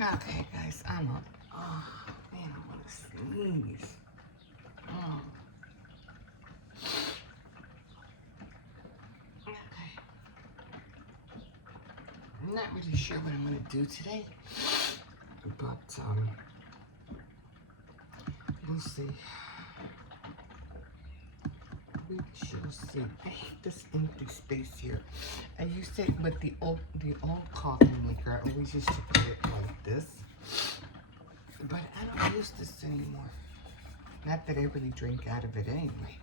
Okay, guys, I'm up. Oh, man, I want to sneeze. Oh. Okay. I'm not really sure what I'm going to do today, but we'll see. We shall see. I hate this empty space here. I used it with the old coffee maker. I always used to put it like this, but I don't use this anymore. Not that I really drink out of it anyway.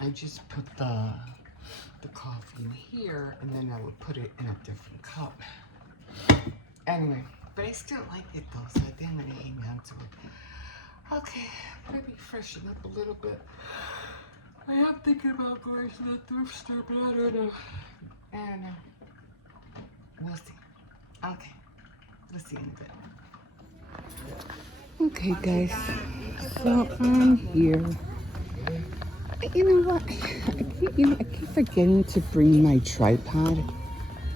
I just put the coffee in here, and then I would put it in a different cup. Anyway, but I still like it though, so I think I'm gonna hang on to it. Okay, maybe freshen up a little bit. I am thinking about going to the thrift store, but I don't know. I don't know. We'll see. Okay, we'll see in a bit. Okay, guys, so I'm here. You know what? I keep forgetting to bring my tripod.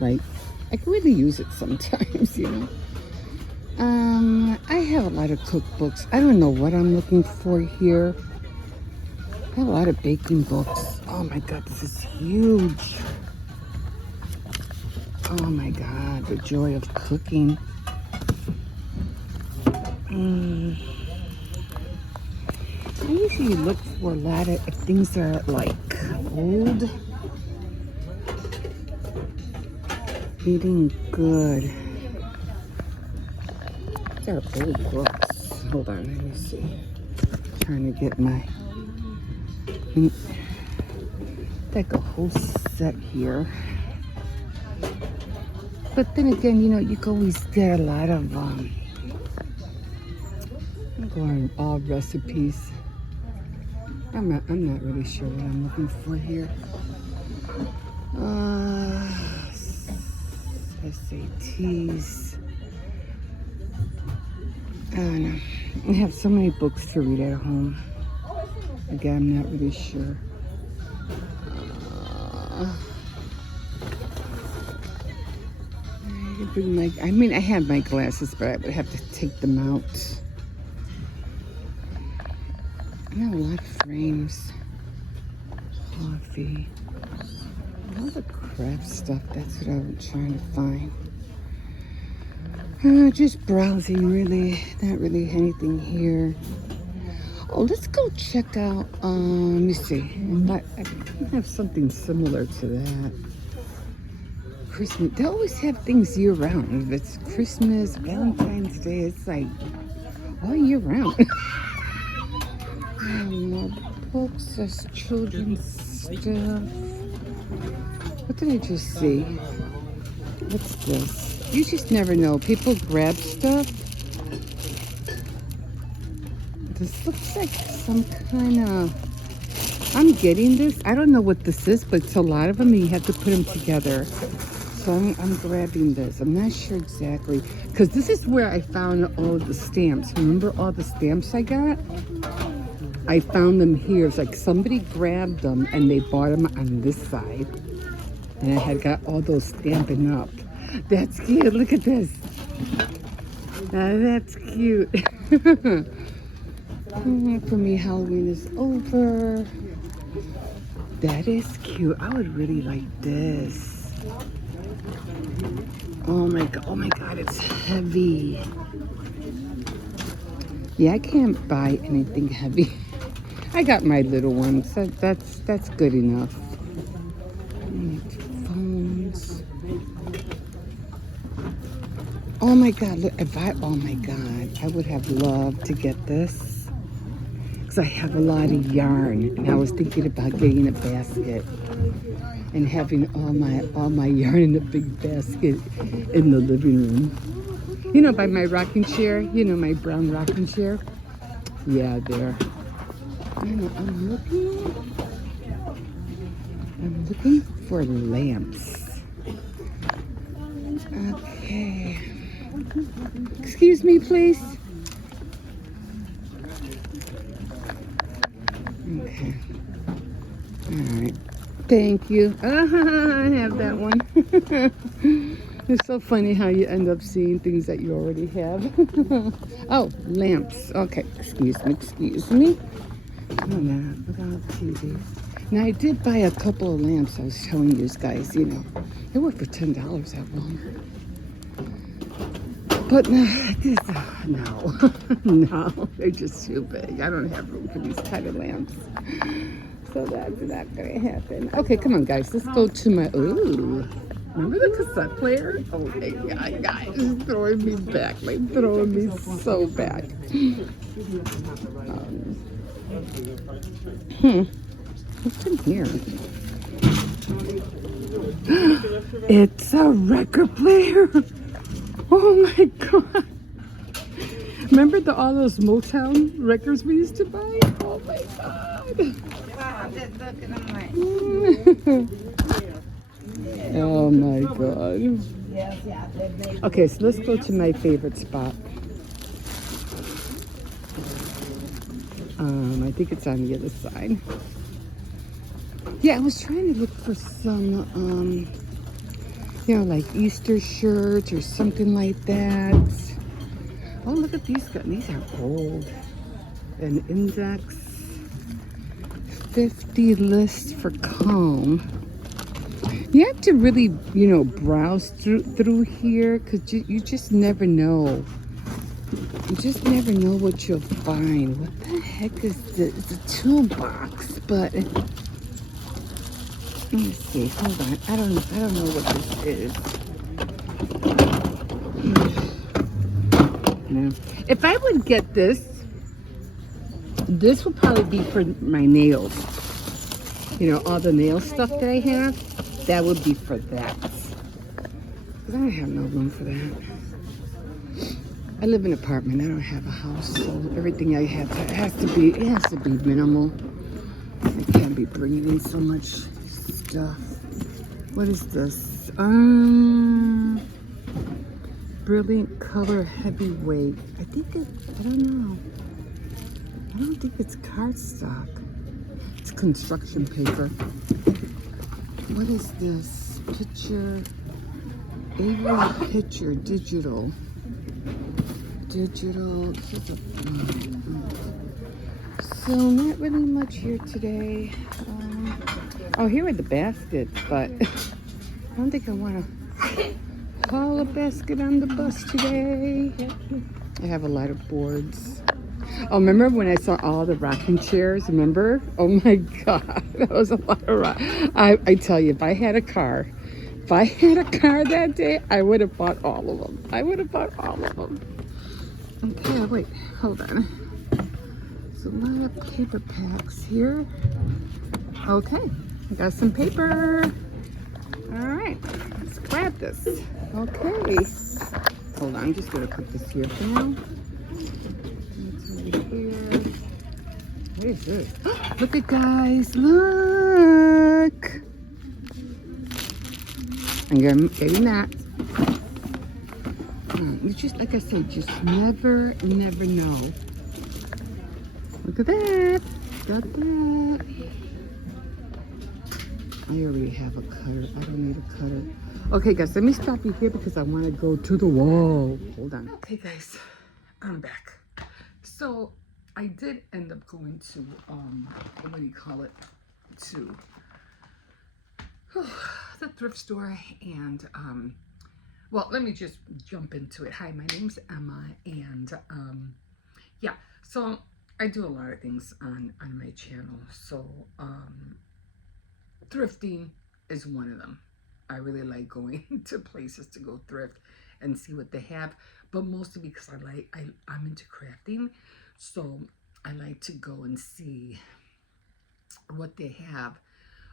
Right? I can really use it sometimes, you know. I have a lot of cookbooks. I don't know what I'm looking for here. I have a lot of baking books. Oh my God, this is huge. Oh my God, the joy of cooking. I usually look for a lot of things that are like old. Eating good. These are old books. Hold on, let me see. Trying to get my like a whole set here. But then again, you know, you can always get a lot of all recipes. I'm not really sure what I'm looking for here. SATs. I don't know. I have so many books to read at home. Again, I'm not really sure. I have my glasses, but I would have to take them out. I got a lot of frames. Coffee. All the craft stuff. That's what I'm trying to find. Just browsing, really. Not really anything here. Oh, let's go check out, let me see. I have something similar to that. Christmas. They always have things year round. If it's Christmas, Valentine's Day, it's like all year round. More books, there's children's stuff. What did I just see? What's this? You just never know. People grab stuff. This looks like some kind of... I'm getting this. I don't know what this is, but it's a lot of them, and you have to put them together. So I'm grabbing this. I'm not sure exactly. Because this is where I found all of the stamps. Remember all the stamps I got? I found them here. It's like somebody grabbed them and they bought them on this side. And I had got all those Stampin' Up. That's cute. Look at this. That's cute. For me, Halloween is over. That is cute. I would really like this. Oh my god, it's heavy. Yeah, I can't buy anything heavy. I got my little ones. That's good enough. Phones. Oh my god, look, oh my god, I would have loved to get this. Because I have a lot of yarn. And I was thinking about getting a basket. And having all my yarn in a big basket in the living room. You know, by my rocking chair. You know, my brown rocking chair. Yeah, there. I'm looking for lamps. Okay. Excuse me, please. Okay. All right. Thank you. I have that one. It's so funny how you end up seeing things that you already have. Oh, lamps. Okay. Excuse me. Oh, no. Look how TV. Now, I did buy a couple of lamps. I was showing you guys, you know. They were for $10 at Walmart. But no, no, they're just too big. I don't have room for these kind of lamps. So that's not going to happen. Okay, come on, guys. Let's go to my... Ooh. Remember the cassette player? Oh, my God, guys. It's throwing me back. Like, throwing me so back. What's in here? It's a record player. Oh my god. Remember all those Motown records we used to buy? Oh my god. Oh my god. Okay, so let's go to my favorite spot. I think it's on the other side. Yeah, I was trying to look for some, you know, like Easter shirts or something like that. Oh, look at these guys. These are old. An index. 50 list for comb. You have to really, you know, browse through here because you just never know. You just never know what you'll find. What the heck is this? It's a toolbox, but let me see. Hold on. I don't know what this is. No. If I would get this would probably be for my nails. You know, all the nail stuff that I have, that would be for that. Because I don't have no room for that. I live in an apartment. I don't have a house, so everything I have has to be minimal. I can't be bringing in so much stuff. What is this? Brilliant color heavyweight. I don't know. I don't think it's cardstock. It's construction paper. What is this? Picture. Avery Picture Digital. So not really much here today. Oh, here are the baskets, but I don't think I want to haul a basket on the bus today. I have a lot of boards. Oh, remember when I saw all the rocking chairs? Remember? Oh my God, that was a lot of rock. I tell you, if I had a car that day, I would have bought all of them. Okay, wait, hold on. There's a lot of paper packs here. Okay, I got some paper. All right, let's grab this. Okay. Hold on, I'm just gonna put this here for now. It's over here. What is this? Look it, guys, look. I'm getting that. You just, like I said, just never know. Look at that. Got that. I already have a cutter. I don't need a cutter. Okay, guys, let me stop you here because I want to go to the wall. Hold on. Okay, guys, I'm back. So I did end up going to, what do you call it? To the thrift store and, well, let me just jump into it. Hi, my name's Emma, and yeah, so I do a lot of things on my channel. So thrifting is one of them. I really like going to places to go thrift and see what they have, but mostly because I'm into crafting, so I like to go and see what they have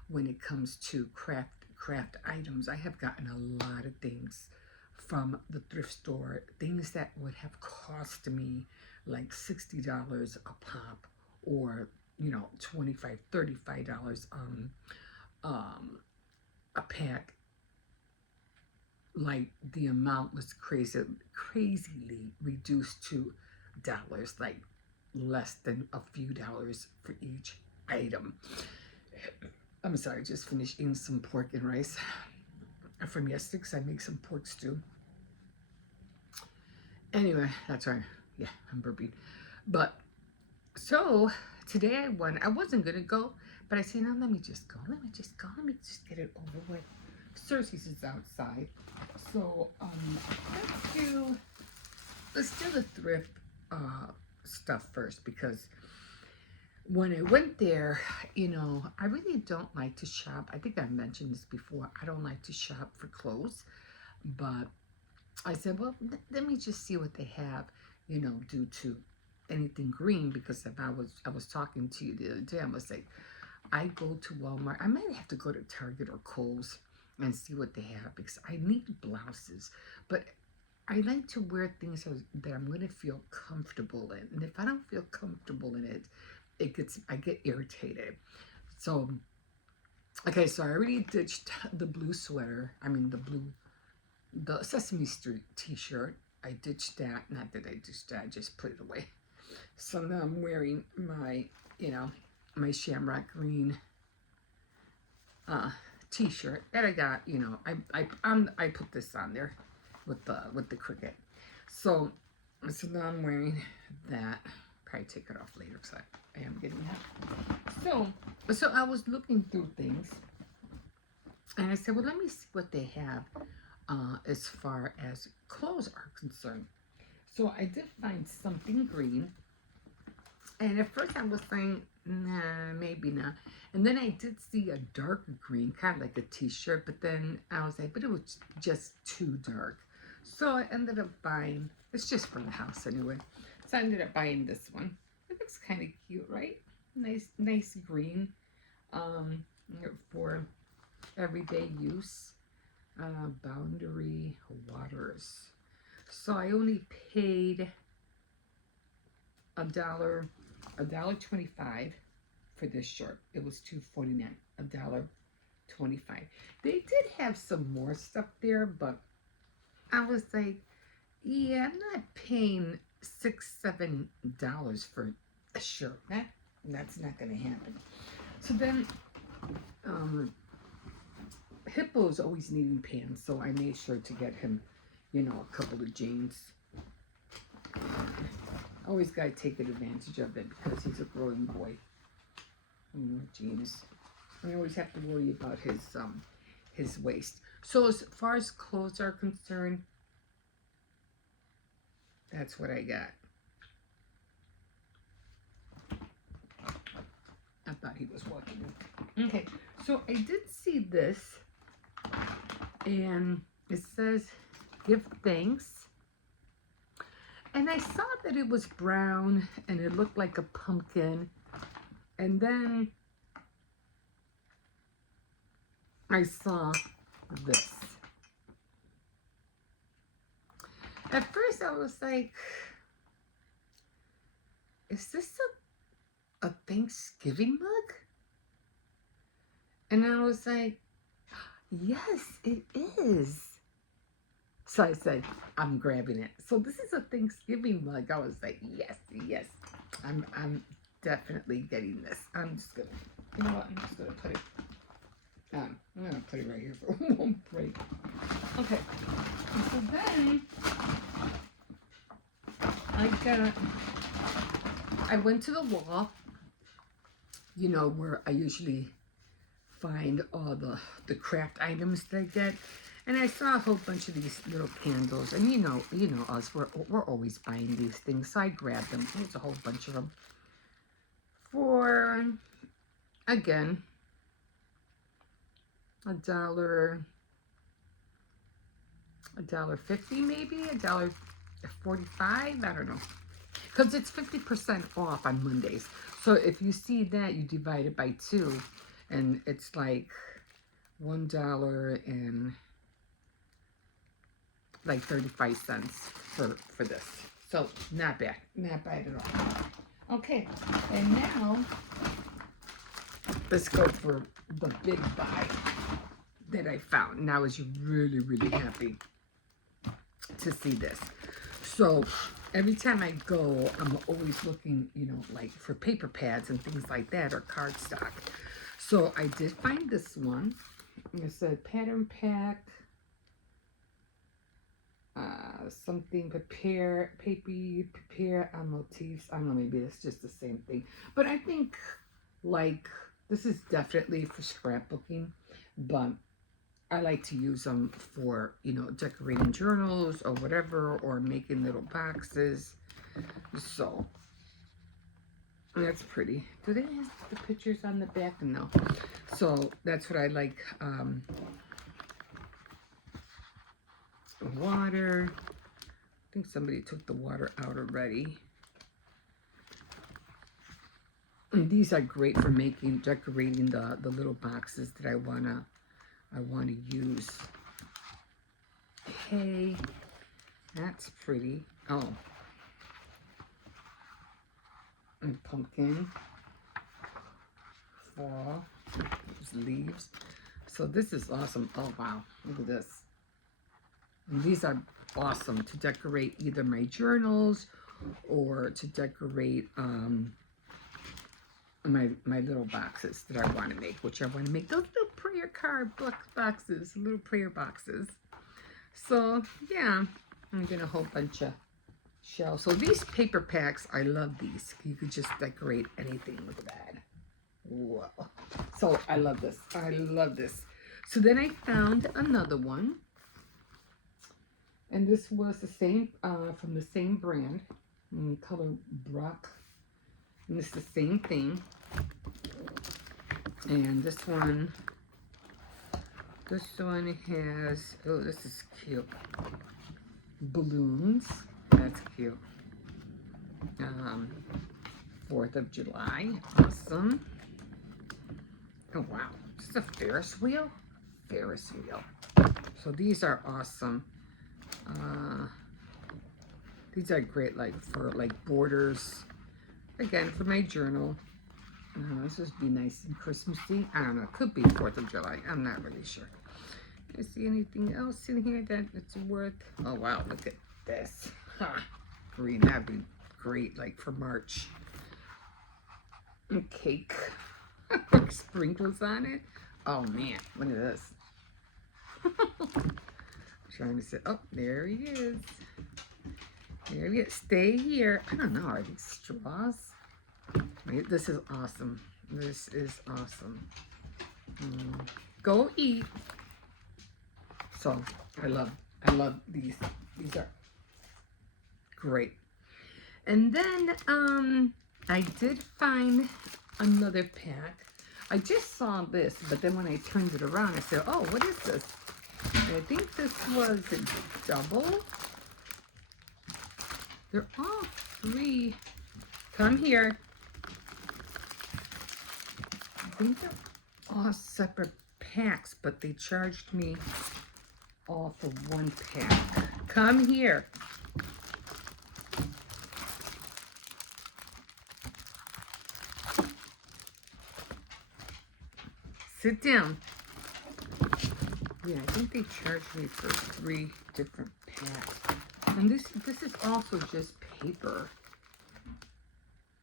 when it comes to craft items. I have gotten a lot of things from the thrift store, things that would have cost me like $60 a pop, or $25, $35 a pack. Like the amount was crazily reduced to dollars, like less than a few dollars for each item. I'm sorry, I just finished eating some pork and rice from yesterday because I make some pork stew. Anyway, that's right. Yeah, I'm burping. But so today I wasn't gonna go, but I said, no, let me just go. Let me just get it over with. Cersei's is outside. So let's do the thrift stuff first, because when I went there, I really don't like to shop. I think I've mentioned this before. I don't like to shop for clothes, but I said, well, let me just see what they have, due to anything green, because if I was talking to you the other day, I was like, I go to Walmart. I might have to go to Target or Kohl's and see what they have, because I need blouses, but I like to wear things that I'm going to feel comfortable in. And if I don't feel comfortable in it, I get irritated. So, okay, so I already ditched the blue sweater. I mean, the Sesame Street t-shirt. I ditched that. Not that I ditched that, I just put it away. So now I'm wearing my, my shamrock green t-shirt that I got. I put this on there with the cricket. So now I'm wearing that. Probably take it off later because I am getting that. So I was looking through things, and I said, well, let me see what they have as far as clothes are concerned. So I did find something green, and at first I was saying, nah, maybe not. And then I did see a dark green, kind of like a t-shirt, but then I was like, but it was just too dark. So I ended up buying, it's just from the house anyway. So I ended up buying this one. It looks kind of cute, right? Nice green for everyday use. Boundary Waters. So I only paid $1.25 for this shirt. It was $2.49, $1.25. They did have some more stuff there, but I was like, yeah, I'm not paying $6-7 for a shirt. That's not gonna happen. So then Hippo's always needing pants, so I made sure to get him, a couple of jeans. Always gotta take advantage of it because he's a growing boy. Jeans. I always have to worry about his waist. So as far as clothes are concerned, that's what I got. I thought he was walking in. Okay, so I did see this, and it says, give thanks. And I saw that it was brown, and it looked like a pumpkin. And then I saw this. At first I was like, is this a Thanksgiving mug? And I was like, yes, it is. So I said, I'm grabbing it. So this is a Thanksgiving mug. I was like, yes. definitely getting this. I'm just gonna, you know what? I'm just gonna put it. I'm gonna put it right here so it won't break. Okay. So then I went to the wall. You know where I usually find all the craft items that I get. And I saw a whole bunch of these little candles, and you know us, we're always buying these things, so I grabbed them. There's a whole bunch of them for, again, $1.50 maybe, $1.45, I don't know, because it's 50% off on Mondays. So if you see that, you divide it by 2, and it's like $1 and like 35 cents for this. So not bad at all. Okay, and now let's go for the big buy that I found. And I was really happy to see this. So every time I go, I'm always looking, you know, like for paper pads and things like that, or cardstock. So I did find this one. It said pattern pack, something prepare motifs. I don't know, maybe it's just the same thing. But I think, like, this is definitely for scrapbooking, but I like to use them for, you know, decorating journals or whatever, or making little boxes. So that's pretty. Do they have the pictures on the back? No. So that's what I like. Water. I think somebody took the water out already. And these are great for decorating the little boxes that I wanna use. Okay, that's pretty. Oh, and pumpkin, fall, there's leaves. So this is awesome. Oh wow, look at this. And these are awesome to decorate either my journals or to decorate my little boxes that I want to make, which I want to make those little prayer card boxes, little prayer boxes. So yeah, I'm getting a whole bunch of shells. So these paper packs, I love these. You could just decorate anything with that. Whoa. So I love this. I love this. So then I found another one. And this was the same, from the same brand, color Brock. And it's the same thing. And this one has, oh, this is cute. Balloons. That's cute. 4th of July. Awesome. Oh, wow. This is a Ferris wheel? Ferris wheel. So these are awesome. These are great, like for like borders. Again, for my journal. This would be nice and Christmassy. I don't know. It could be 4th of July. I'm not really sure. Can I see anything else in here that it's worth? Oh wow! Look at this. Green. That'd be great, like for March. A cake. Sprinkles on it. Oh man! Look at this. Trying to say, oh, there he is. There he is. Stay here. I don't know. Are these straws? This is awesome. This is awesome. Go eat. So I love these. These are great. And then I did find another pack. I just saw this, but then when I turned it around, I said, oh, what is this? I think this was a double. They're all 3. Come here. I think they're all separate packs, but they charged me all for 1 pack. Come here. Sit down. Yeah, I think they charged me for 3 different packs. And this is also just paper.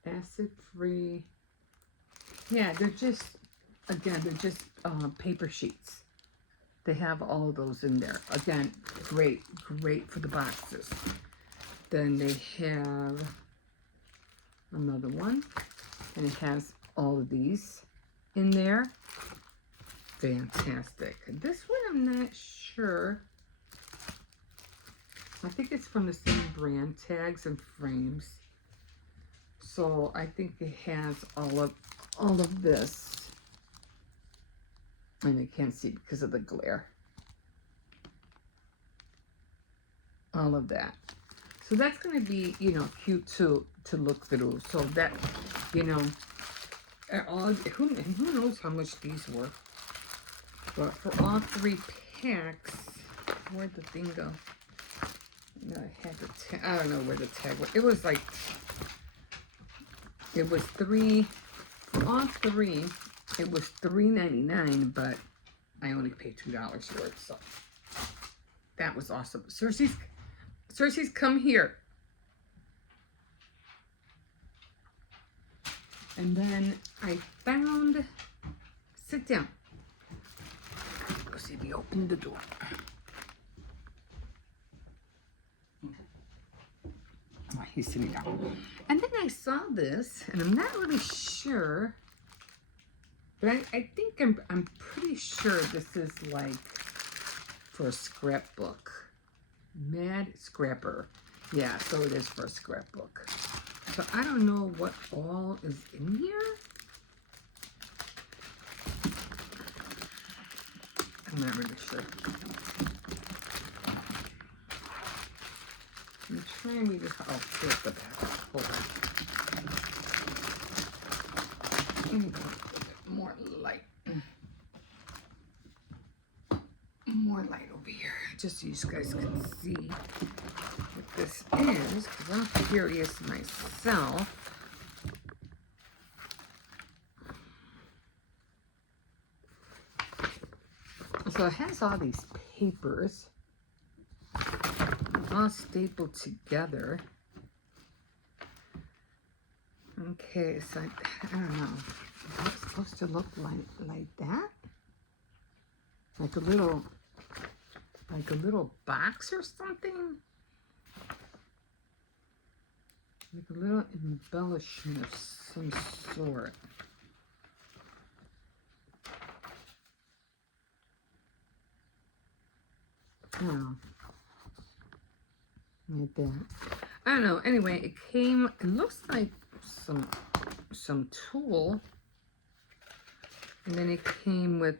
And acid-free. Yeah, they're just, again, they're just paper sheets. They have all of those in there. Again, great for the boxes. Then they have another one, and it has all of these in there. Fantastic. This one I'm not sure. I think it's from the same brand, Tags and Frames. So I think it has all of this. And you can't see because of the glare. All of that. So that's going to be, you know, cute to look through. So that, you know, who knows how much these were. But for all 3 packs, where'd the thing go? No, I had the tag. I don't know where the tag was. It was like, it was 3, for all 3, it was $3.99, but I only paid $2 for it, so that was awesome. Cersei's, come here. And then I found, sit down. Go see if he opened the door. Oh, he's sitting down. And then I saw this, and I'm not really sure, but I think I'm pretty sure this is like for a scrapbook. Mad Scrapper. Yeah, so it is for a scrapbook. So I don't know what all is in here. I'm not really sure. I'm trying to read this. Oh, here's the back. Hold on. Let me put a little bit more light. More light over here, just so you guys can see what this is, because I'm curious myself. So it has all these papers all stapled together. Okay, so I don't know. Is it supposed to look like that? Like a little box or something? Like a little embellishment of some sort. Oh. Like that. I don't know. Anyway, it looks like some tulle. And then it came with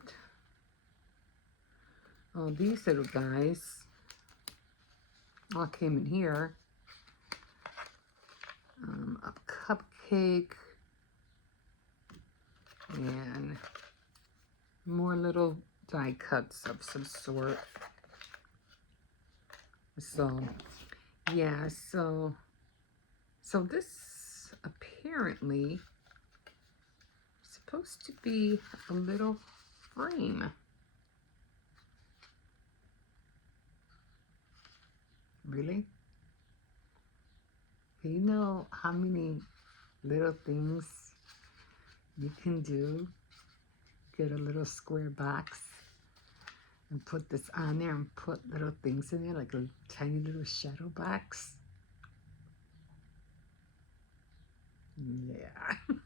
all these little guys. All came in here. A cupcake. And more little die cuts of some sort. So, yeah, so this apparently is supposed to be a little frame. Really? Do you know how many little things you can do? Get a little square box and put this on there and put little things in there, like a tiny little shadow box. Yeah.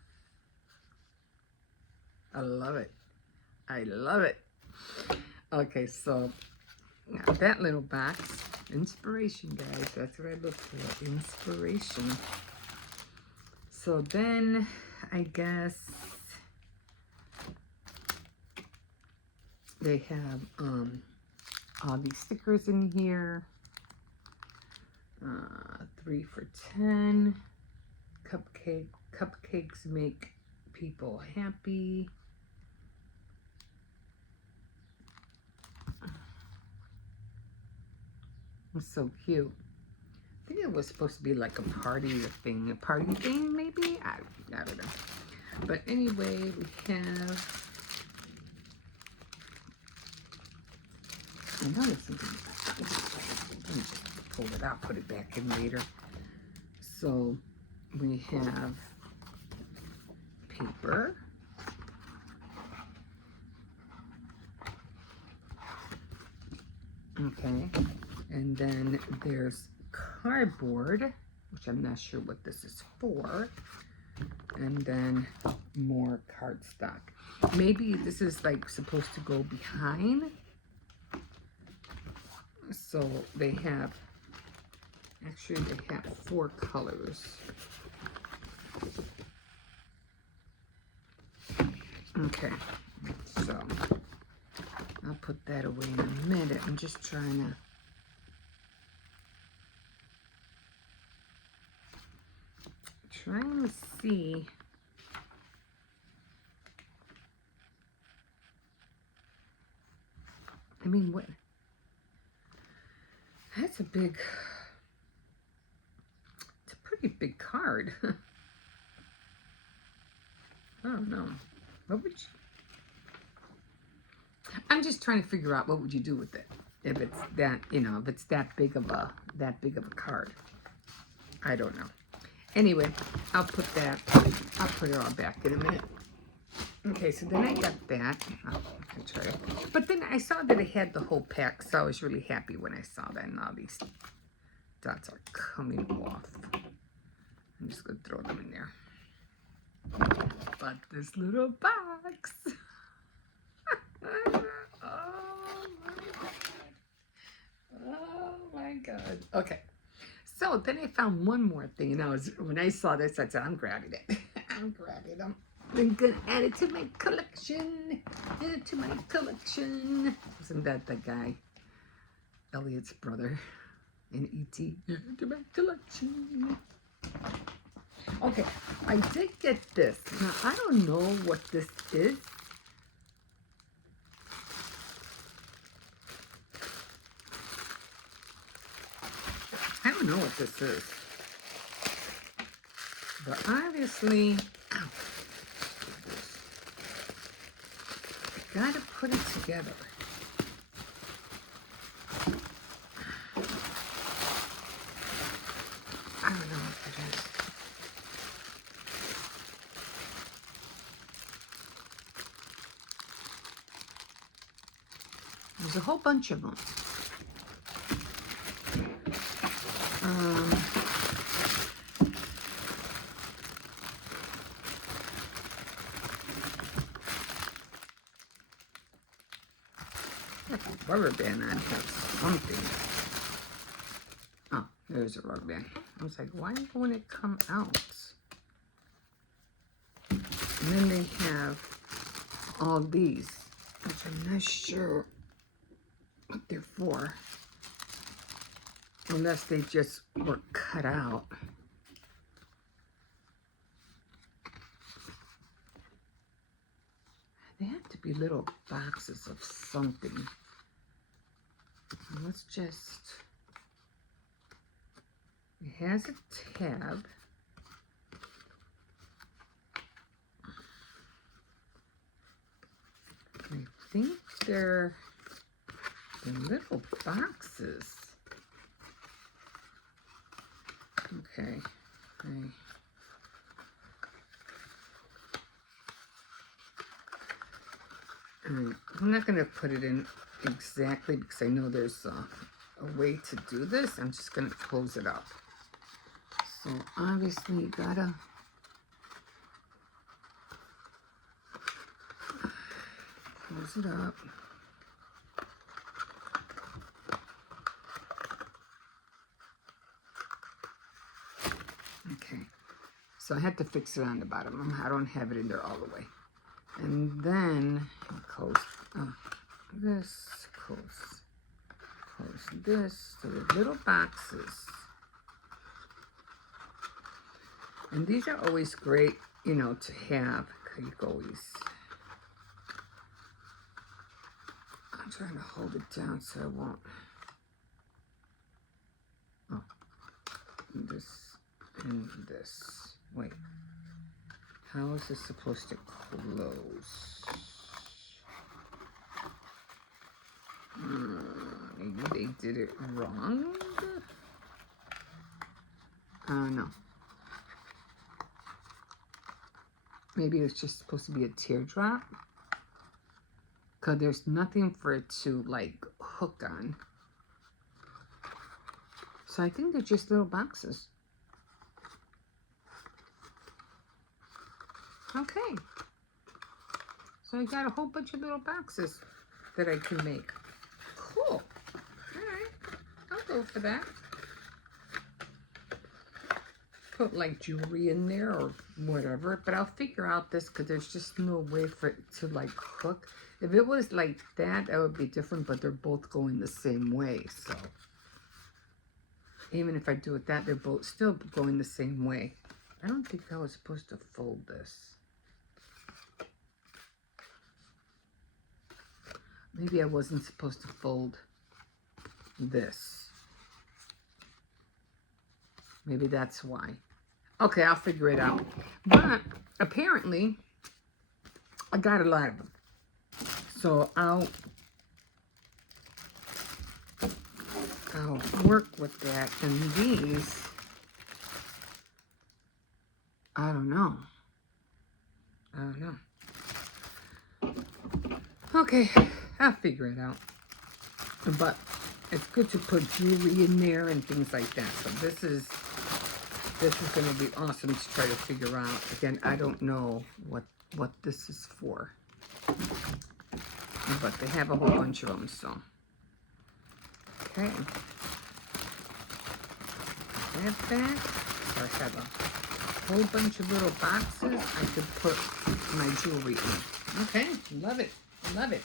I love it. I love it. Okay, so now that little box, inspiration, guys. That's what I look for, inspiration. So then, I guess they have all these stickers in here. 3 for $10. Cupcakes make people happy. It's so cute. I think it was supposed to be like a party thing maybe? I don't know. But anyway, we have, I know there's something, let me just pull it out, put it back in later. So we have paper. Okay, and then there's cardboard, which I'm not sure what this is for, and then more cardstock. Maybe this is like supposed to go behind. So they have, actually they have 4 colors. Okay, so I'll put that away in a minute. I'm just trying to see. I mean, what? That's a big, it's a pretty big card. I don't know. What would you? I'm just trying to figure out what would you do with it if it's that, you know, if it's that big of a card. I don't know. Anyway, I'll put it all back in a minute. Okay, so then I got that. Oh, I can try it. But then I saw that it had the whole pack, so I was really happy when I saw that, and all these dots are coming off. I'm just gonna throw them in there. But this little box. Oh my God. Okay. So then I found one more thing, and when I saw this, I said, I'm grabbing it. I'm grabbing them. I'm gonna add it to my collection. Add it to my collection. Isn't that the guy? Elliot's brother in E.T. Add it to my collection. Okay, I did get this. Now, I don't know what this is. I don't know what this is. But obviously, ow, I gotta put it together. I don't know what it is. There's a whole bunch of them. Rubber band on have something. Oh, there's a rubber band. I was like, why won't it come out? And then they have all these, which I'm not sure what they're for. Unless they just were cut out. They have to be little boxes of something. Let's just, it has a tab. I think they're little boxes. Okay. I'm not going to put it in exactly because I know there's a way to do this. I'm just going to close it up. So obviously you gotta close it up. Okay, so I had to fix it on the bottom. I don't have it in there all the way. And then close this, close this. So the little boxes. And these are always great, you know, to have. You can always. I'm trying to hold it down so I won't. Oh, this and this. Wait. How is this supposed to close? Maybe they did it wrong? No. Maybe it's just supposed to be a teardrop. Because there's nothing for it to, like, hook on. So I think they're just little boxes. Okay. So I got a whole bunch of little boxes that I can make. Cool. Alright. I'll go for that. Put like jewelry in there or whatever. But I'll figure out this because there's just no way for it to like hook. If it was like that, that would be different. But they're both going the same way. So even if I do it that, they're both still going the same way. I don't think I was supposed to fold this. Maybe I wasn't supposed to fold this. Maybe that's why. Okay, I'll figure it out. But apparently, I got a lot of them. So I'll work with that. And these, I don't know. Okay, I'll figure it out. But it's good to put jewelry in there and things like that. So this is going to be awesome to try to figure out. Again, I don't know what this is for. But they have a whole bunch of them, so. Okay. Have that. So I have a whole bunch of little boxes I could put my jewelry in. Okay, love it. Love it.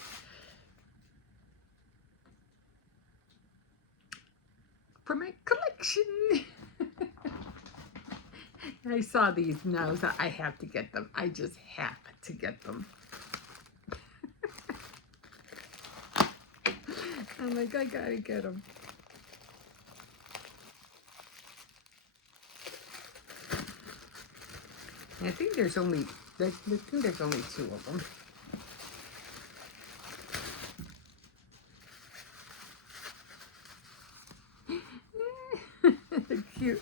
For my collection. I saw these and I was like, I have to get them. I just have to get them. I'm like, I gotta get them. And I think there's only, I think there's only 2 of them. They're cute.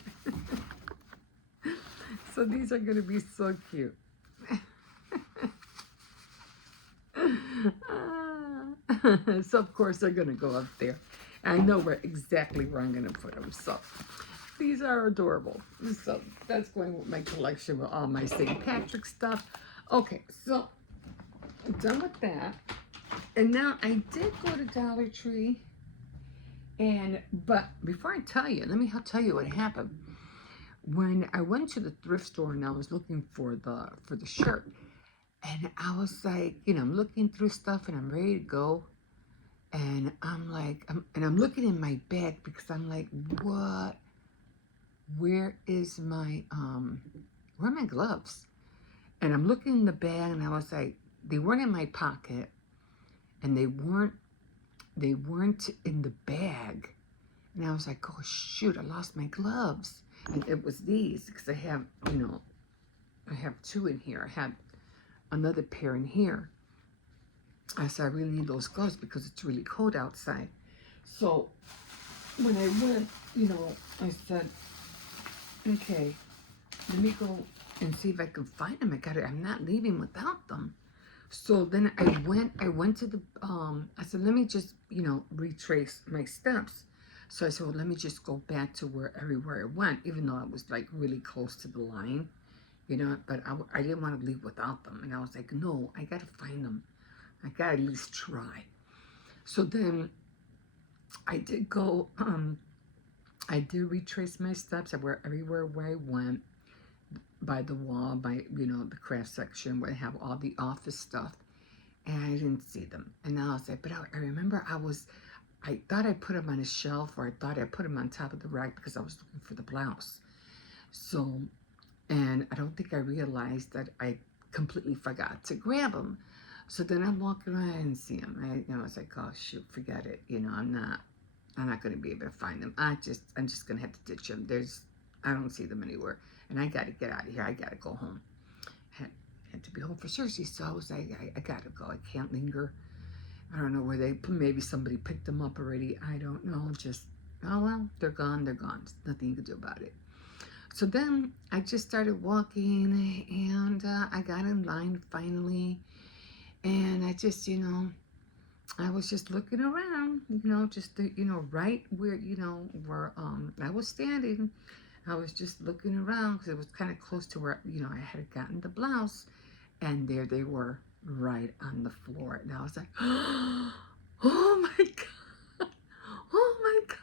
So these are going to be so cute. So of course they're going to go up there. I know exactly where I'm going to put them. So these are adorable. So that's going with my collection with all my St. Patrick stuff. Okay, so I'm done with that. And now I did go to Dollar Tree. But before I tell you, I'll tell you what happened. When I went to the thrift store and I was looking for the shirt, and I was like, I'm looking through stuff and I'm ready to go, and I'm like, I'm looking in my bag because I'm like, what? Where is my where are my gloves? And I'm looking in the bag and I was like, they weren't in my pocket, and they weren't in the bag. And I was like, oh shoot, I lost my gloves. And it was these, because I have, I have 2 in here. I had another pair in here. I said, I really need those gloves because it's really cold outside. So when I went, I said, okay, let me go and see if I can find them. I'm not leaving without them. So then I went to the, I said, let me just, retrace my steps. So I said, well, let me just go back to everywhere I went, even though I was like really close to the line, but I didn't want to leave without them. And I was like, no, I got to find them. I got to at least try. So then I did go, I did retrace my steps. I went everywhere where I went, by the wall, by, the craft section where I have all the office stuff. And I didn't see them. And I was like, but I remember I thought I put them on a shelf, or I thought I put them on top of the rack because I was looking for the blouse. So, and I don't think I realized that I completely forgot to grab them. So then I'm walking around and see them. I was like, oh shoot, forget it. I'm not going to be able to find them. I'm just going to have to ditch them. I don't see them anywhere. And I got to get out of here. I got to go home. Had to be home for Cersei. So I was like, I got to go. I can't linger. I don't know where maybe somebody picked them up already. I don't know. Oh well, they're gone. There's nothing you can do about it. So then I just started walking, and I got in line finally. And I just, I was just looking around, just, right where, where I was standing. I was just looking around because it was kind of close to where, I had gotten the blouse. And there they were right on the floor. And I was like, oh my God. Oh my God.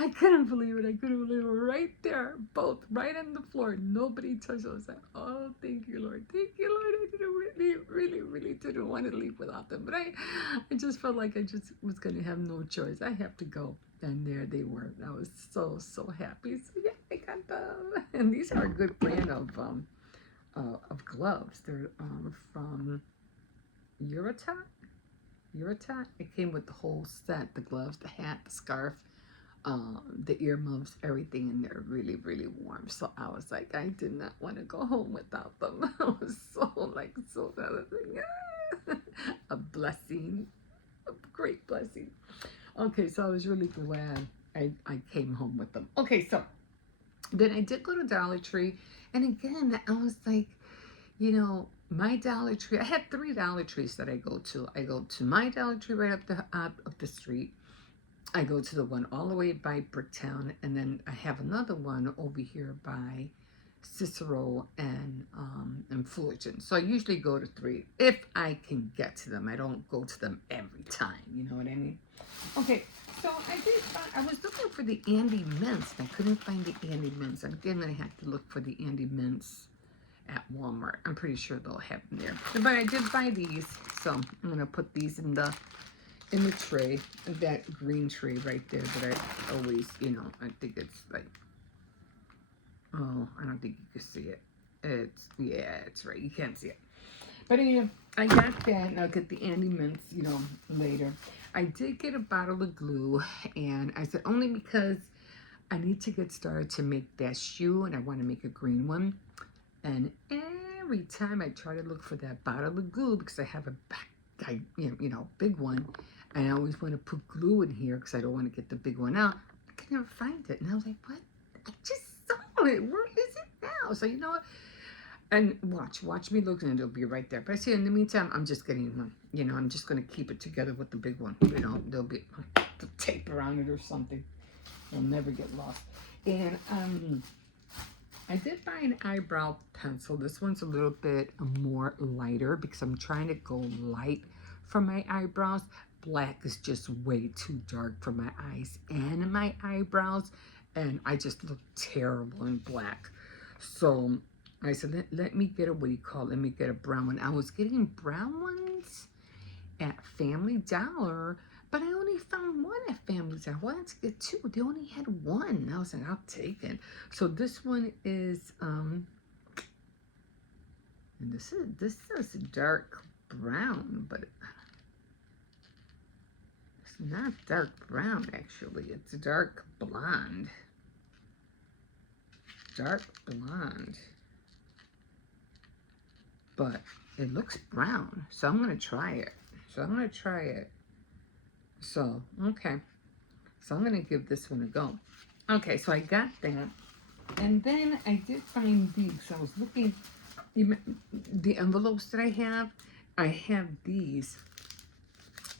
I couldn't believe it. I couldn't believe it. Right there, both right on the floor. Nobody touched it. I was like, oh, thank you, Lord. Thank you, Lord. I didn't really didn't want to leave without them. But I just felt like I just was going to have no choice. I have to go. And there they were. I was so happy. So yeah, I got them. And these are a good brand of gloves. They're from Eurotat. Eurotat. It came with the whole set: the gloves, the hat, the scarf, the earmuffs, everything, and they're really warm. So I was like, I did not want to go home without them. I was so sad. I was like, ah! A blessing, a great blessing. Okay, so I was really glad I came home with them. Okay, so then I did go to Dollar Tree, and again I was like, my Dollar Tree. I had 3 Dollar Trees that I go to. I go to my Dollar Tree right up the street. I go to the one all the way by Bricktown, and then I have another one over here by Cicero and Fullerton. So I usually go to 3 if I can get to them. I don't go to them every time. You know what I mean? Okay, so I was looking for the Andy Mints. I couldn't find the Andy Mints. Again, I had to look for the Andy Mints at Walmart. I'm pretty sure they'll have them there. But I did buy these, so I'm gonna put these in the tray, that green tray right there that I always, I think it's like, oh, I don't think you can see it. It's right. You can't see it. But anyway, I got that, and I'll get the Andy Mints, later. I did get a bottle of glue, and I said only because I need to get started to make that shoe, and I want to make a green one. And every time I try to look for that bottle of glue, because I have a big one, and I always want to put glue in here because I don't want to get the big one out, I can never find it. And I was like, what? I just saw it. Where is it now? So you know what? And watch me look, and it'll be right there. But I see, in the meantime, I'm just getting one. I'm just going to keep it together with the big one. There'll be tape around it or something. It'll never get lost. And I did buy an eyebrow pencil. This one's a little bit more lighter because I'm trying to go light for my eyebrows. Black is just way too dark for my eyes and my eyebrows, and I just look terrible in black. So I said, let me get let me get a brown one. I was getting brown ones at Family Dollar, but I only found one at Family Dollar. I wanted to get 2. They only had 1. And I was like, I'll take it. So this one is, and this is dark brown, but it's not dark brown, actually. It's dark blonde. Dark blonde. But it looks brown, so I'm going to try it. So, okay. So I'm going to give this one a go. Okay, so I got that. And then I did find these. So I was looking, the envelopes that I have these.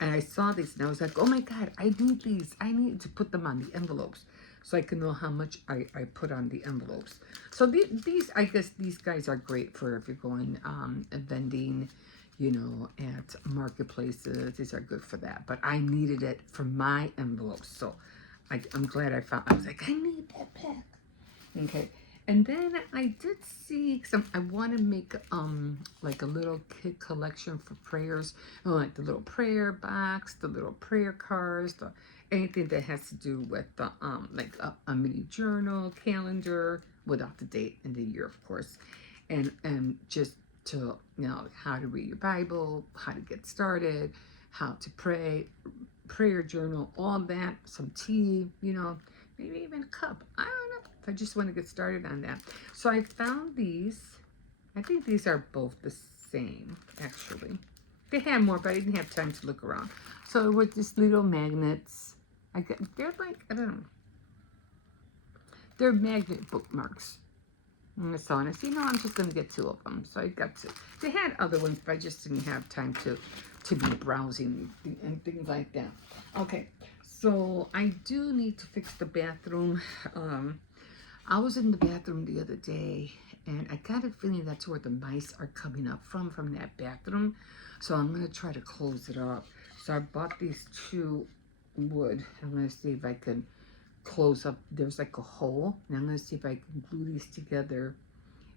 And I saw these, and I was like, oh my God, I need these. I need to put them on the envelopes so I can know how much I put on the envelopes. So these, I guess these guys are great for if you're going vending, at marketplaces. These are good for that. But I needed it for my envelopes. So I'm glad I was like, I need that pack. Okay. And then I did see I want to make like a little kit collection for prayers, like the little prayer box, the little prayer cards, anything that has to do with the like a mini journal, calendar without the date and the year, of course, and just to how to read your Bible, how to get started, how to pray, prayer journal, all that, some tea, maybe even a cup. I don't know. I just want to get started on that. So I found these. I think these are both the same, actually. They had more, but I didn't have time to look around. So with these little magnets, they're like, I don't know. They're magnet bookmarks. And so, and I said, no, I'm just going to get 2 of them. So I got 2. They had other ones, but I just didn't have time to be browsing and things like that. Okay, so I do need to fix the bathroom. I was in the bathroom the other day, and I got a feeling that's where the mice are coming up from that bathroom. So I'm going to try to close it up. So I bought these 2 wood. I'm going to see if I can close up. There's like a hole, and I'm going to see if I can glue these together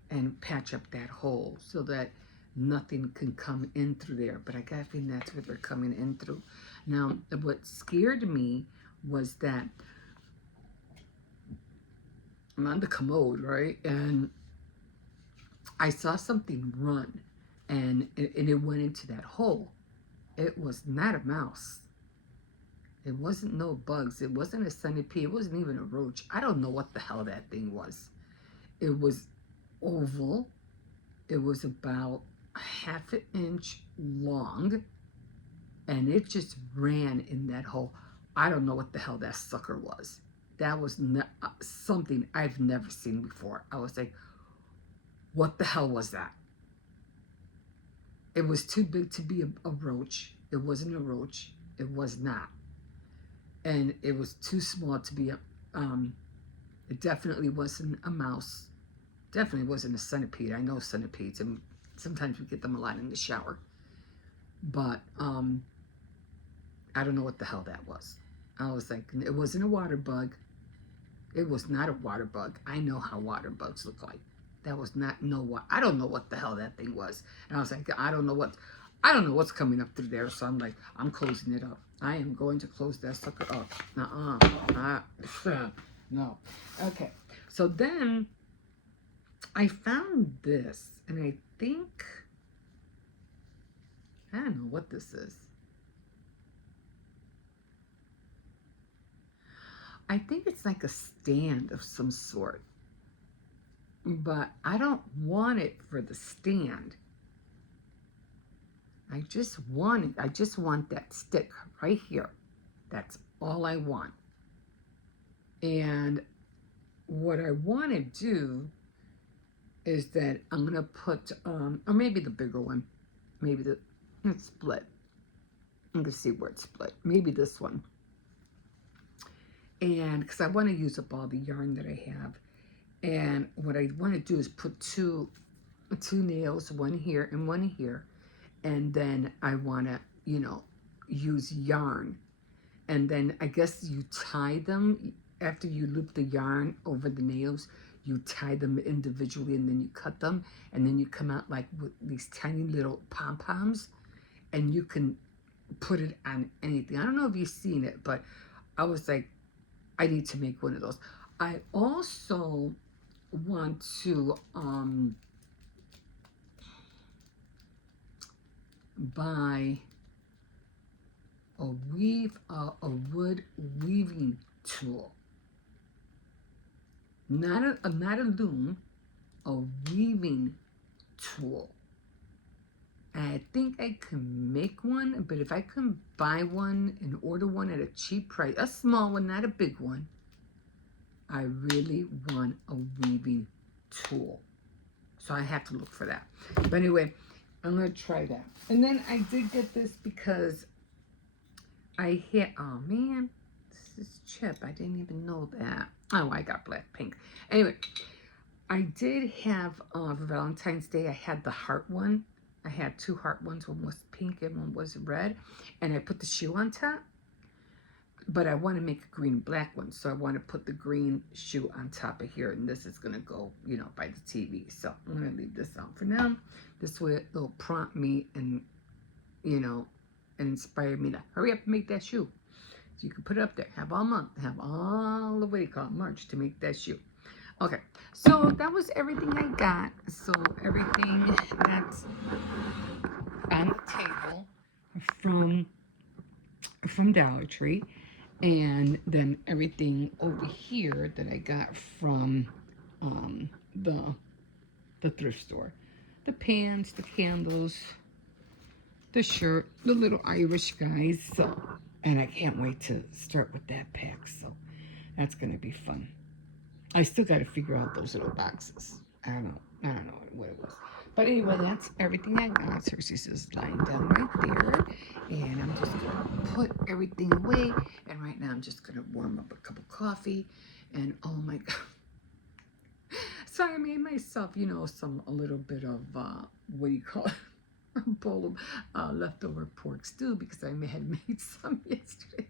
and patch up that hole so that nothing can come in through there. But I got a feeling that's where they're coming in through. Now, what scared me was that I'm on the commode, right? And I saw something run, and it went into that hole. It was not a mouse. It wasn't no bugs. It wasn't a centipede. It wasn't even a roach. I don't know what the hell that thing was. It was oval. It was about ½ an inch long, and it just ran in that hole. I don't know what the hell that sucker was. That was something I've never seen before. I was like, what the hell was that? It was too big to be a roach. It wasn't a roach. It was not. And it was too small to be it definitely wasn't a mouse. Definitely wasn't a centipede. I know centipedes, and sometimes we get them a lot in the shower. But I don't know what the hell that was. I was like, it wasn't a water bug. It was not a water bug. I know how water bugs look like. That was not I don't know what the hell that thing was. And I was like, I don't know what's coming up through there. So I'm like, I'm closing it up. I am going to close that sucker up. No. Okay. So then I found this, and I think, I don't know what this is. I think it's like a stand of some sort, but I don't want it for the stand. I just want that stick right here. That's all I want. And what I want to do is that I'm going to put, or maybe the bigger one, maybe it's split. I'm going to see where it's split. Maybe this one. And because I want to use up all the yarn that I have. And what I want to do is put two nails, one here and one here. And then I want to, use yarn. And then I guess you tie them after you loop the yarn over the nails. You tie them individually, and then you cut them, and then you come out like with these tiny little pom-poms, and you can put it on anything. I don't know if you've seen it, but I was like, I need to make one of those. I also want to buy a wood weaving tool. Not a loom, a weaving tool. And I think I can make one, but if I can buy one and order one at a cheap price, a small one, not a big one, I really want a weaving tool. So I have to look for that. But anyway, I'm going to try that. And then I did get this because I hit, oh man, this is chip. I didn't even know that. Oh, I got black pink. Anyway, I did have, for Valentine's Day, I had the heart one. I had 2 heart ones. One was pink and one was red. And I put the shoe on top. But I want to make a green and black one. So I want to put the green shoe on top of here. And this is going to go, by the TV. So I'm going to leave this out for now. This way it'll prompt me and, and inspire me to hurry up and make that shoe. So you can put it up there. Have all month. Have all the way called March to make that shoe. Okay. So that was everything I got. So everything that's on the table from Dollar Tree. And then everything over here that I got from the thrift store. The pants, the candles, the shirt, the little Irish guys. So, and I can't wait to start with that pack. So that's going to be fun. I still got to figure out those little boxes. I don't know what it was. But anyway, that's everything I got. So she's just lying down right there. And I'm just going to put everything away. And right now I'm just going to warm up a cup of coffee. And oh my God. So I made myself, you know, a little bit of, what do you call it? A bowl of leftover pork stew because I had made some yesterday.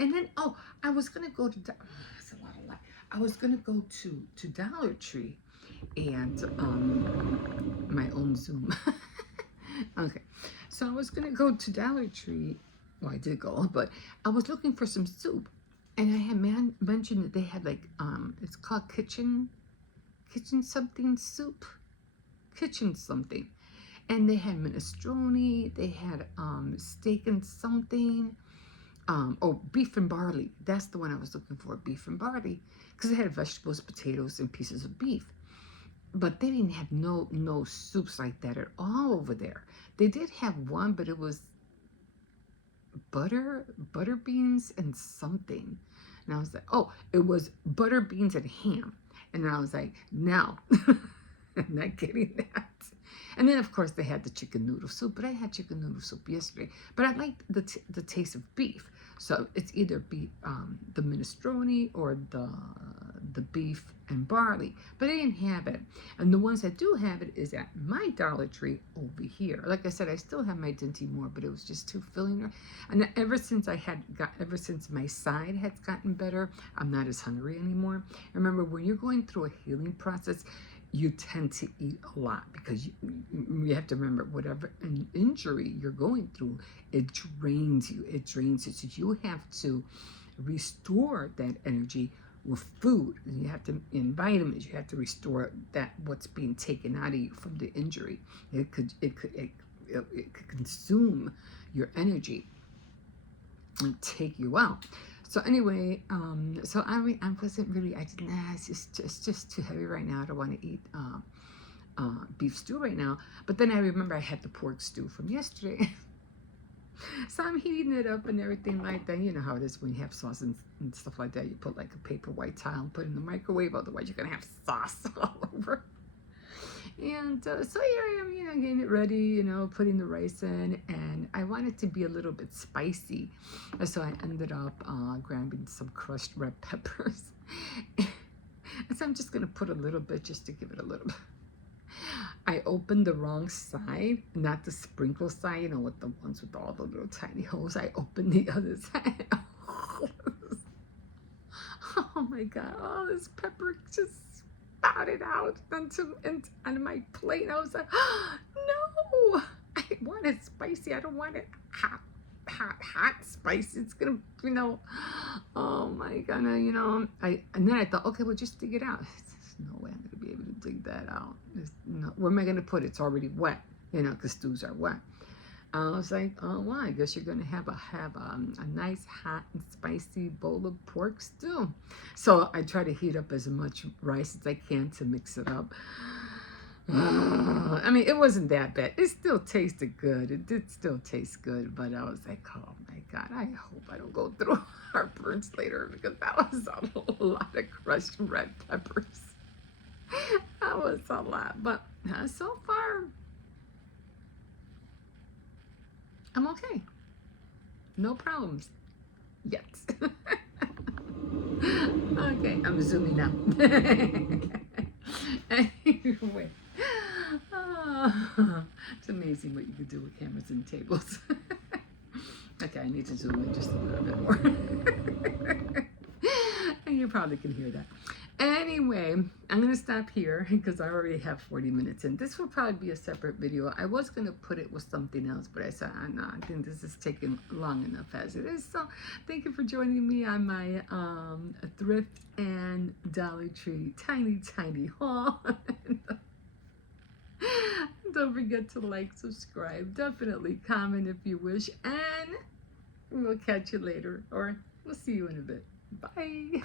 And then, oh, I was going to go to, that's a lot of lie. I was going to go to Dollar Tree and my own Zoom. Okay, so I was gonna go to Dollar Tree. Well, I did go, but I was looking for some soup, and I had mentioned that they had like it's called kitchen something soup, kitchen something, and they had minestrone. They had steak and something. Oh, beef and barley. That's the one I was looking for, beef and barley, because they had vegetables, potatoes, and pieces of beef. But they didn't have no soups like that at all over there. They did have one, but it was butter beans and something. And I was like, oh, it was butter beans and ham. And then I was like, no, I'm not getting that. And then of course they had the chicken noodle soup, but I had chicken noodle soup yesterday. But I liked the taste of beef. So it's either the minestrone or the beef and barley, but I didn't have it. And the ones that do have it is at my Dollar Tree over here. Like I said, I still have my Dinty Moore, but it was just too filling. And ever since my side has gotten better, I'm not as hungry anymore. Remember, when you're going through a healing process, you tend to eat a lot because you have to remember, whatever an injury you're going through, it drains you. So you have to restore that energy with food. And you have to, in vitamins, you have to restore that what's being taken out of you from the injury. It could consume your energy and take you out. So anyway, so I wasn't really, it's just too heavy right now. I don't want to eat beef stew right now. But then I remember I had the pork stew from yesterday. So I'm heating it up and everything like that. You know how it is when you have sauce and stuff like that. You put like a paper white towel and put it in the microwave. Otherwise, you're going to have sauce all over. And so here I am, you know, getting it ready, you know, putting the rice in. And I want it to be a little bit spicy. So I ended up grabbing some crushed red peppers. And so I'm just going to put a little bit just to give it a little bit. I opened the wrong side, not the sprinkle side, you know, with the ones with all the little tiny holes. I opened the other side. Oh my God, all this pepper just spouted out onto my plate. I was like, oh, no, I want it spicy. I don't want it hot spicy. It's gonna, you know, oh my God, you know, and then I thought, okay, well, just dig it out. No way I'm gonna be able to dig that out. Where am I gonna put it? It's already wet, you know, because stews are wet. I was like, oh, well, I guess you're gonna have a nice hot and spicy bowl of pork stew. So I try to heat up as much rice as I can to mix it up. I mean, it wasn't that bad. It still tasted good. It did still taste good, but I was like, oh my God, I hope I don't go through heartburns later because that was a lot of crushed red peppers. That was a lot, but so far, I'm okay. No problems yet. Okay, I'm zooming now. Anyway, it's amazing what you can do with cameras and tables. Okay, I need to zoom in just a little bit more. And you probably can hear that. Anyway, I'm going to stop here because I already have 40 minutes and this will probably be a separate video. I was going to put it with something else, but I said, no, I think this is taking long enough as it is. So thank you for joining me on my Thrift and Dollar Tree tiny haul. Don't forget to like, subscribe, definitely comment if you wish, and we'll catch you later, or we'll see you in a bit. Bye.